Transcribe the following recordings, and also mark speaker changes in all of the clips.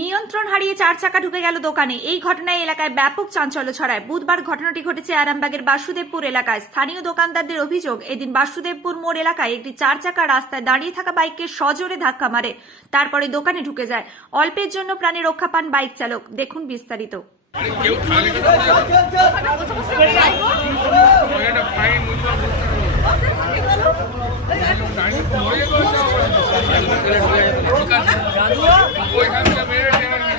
Speaker 1: নিয়ন্ত্রণ হারিয়ে চার চাকা ঢুকে গেল দোকানে। এই ঘটনায় এলাকায় ব্যাপক চাঞ্চল্য ছড়ায়। বুধবার ঘটনাটি ঘটেছে আরামবাগের বাসুদেবপুর এলাকায়। স্থানীয় দোকানদারদের অভিযোগ, এদিন বাসুদেবপুর মোড় এলাকায় একটি চার চাকা রাস্তায় দাঁড়িয়ে থাকা বাইককে সজোরে ধাক্কা মারে। তারপরে দোকানে ঢুকে যায়। অল্পের জন্য প্রাণে রক্ষা পান বাইক চালক। দেখুন বিস্তারিত।
Speaker 2: ওইখান থেকে মেরে টেনে নিয়ে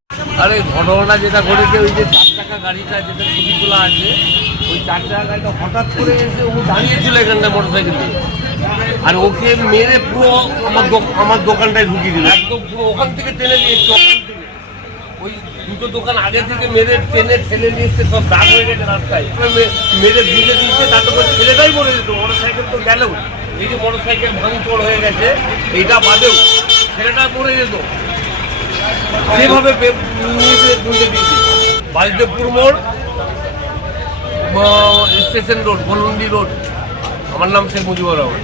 Speaker 3: আরে ঘটনা যেটা ঘটেছে, ওই যে চার চাকা গাড়িটা, যেটা ছবি তোলা আছে, ওই চার চাকা গাড়িটা হঠাৎ করে এসে ও দাঁড়িয়েছিল এখানটায় মোটর সাইকেল দিয়ে। আর ওকে মেরে পুরো আমার আমার দোকানটায় ঢুকিয়ে দিল। একদম পুরো ওখান থেকে টেনে নিয়ে ওখান থেকে। ওই দুটো দোকান আগে থেকে মেরে টেনে ঠেলে নিয়ে সব দাগ হয়ে গেছে রাস্তায়। মেরে ভিজে দিচ্ছে তাতে করে ছেলেটাই মরে যেত মোটর সাইকেল তো গেলেও। এই যে মোটর সাইকেল ভাঙচোর হয়ে গেছে, এইটা বাদেও ছেলেটা মরে যেত। তুলতে বাসদেবপুর মোড় স্টেশন রোড বলুন্ডি রোড। আমার নাম শেখ মুজিবুর রহমান।